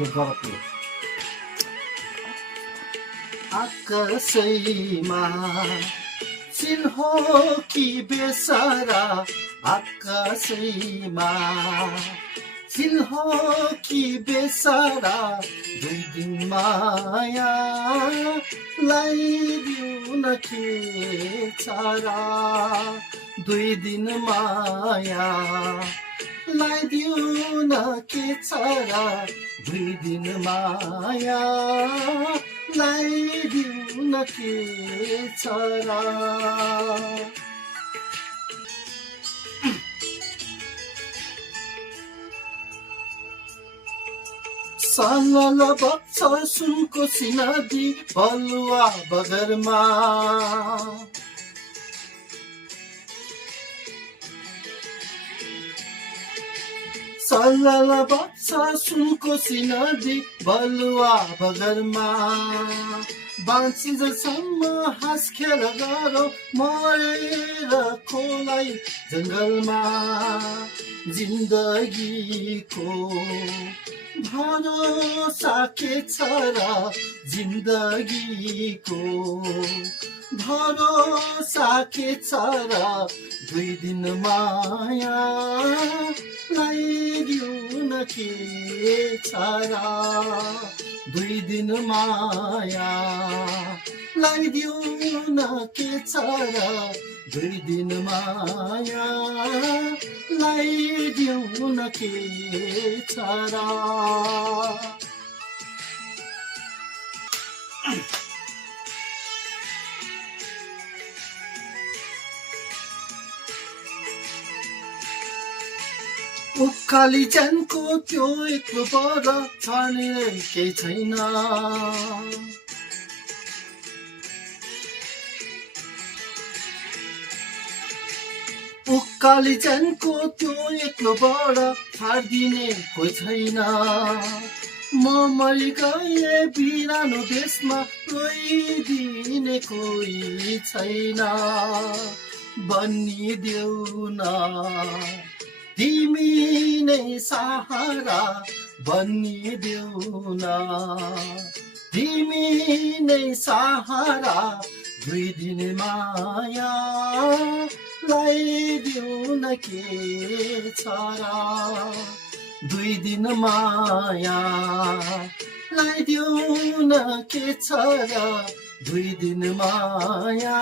यो गरतले आकाशैमा चिन्हो कि बेसारा आकाशैमा चिन्हो कि बेसारा दुई दिन माया लाइदिउ न के चारा दुई दिन माया लाइदिउ न के चारा दुई दिन माया लाइदिउ न के चारा सालल बग्छ सुनको सिनदी बलुवा बगरमा सालल बग्छ सुनको सिनदी बलुवा बगरमा बाँचिन्जेलसम्म हाँस खेल गरौँ मरेर खोलाई जङ्गलमा जिन्दगीको भरोसा के छ र जिन्दगीको भरोसा के छ र दुई दिन माया लाइदिउ न के छ र दुई दिन माया लाइदिउ न के छ र दुई दिन माया लाइदिउ न के छ र उकाली ज्यानको त्यो एक्लो बर छाड्ने केही छैन उकाली ज्यानको त्यो एक्लो बर छाडिदिने कोही छैन म मरि गए बिरानो देशमा रोइदिने कोही छैन बनिदेऊ न तिमी नै सहारा बनिदेऊ न तिमी नै सहारा दुई दिन माया लाइदिउ न के छ र दुई दिन माया लाइदिउ न के छ र दुई दिन माया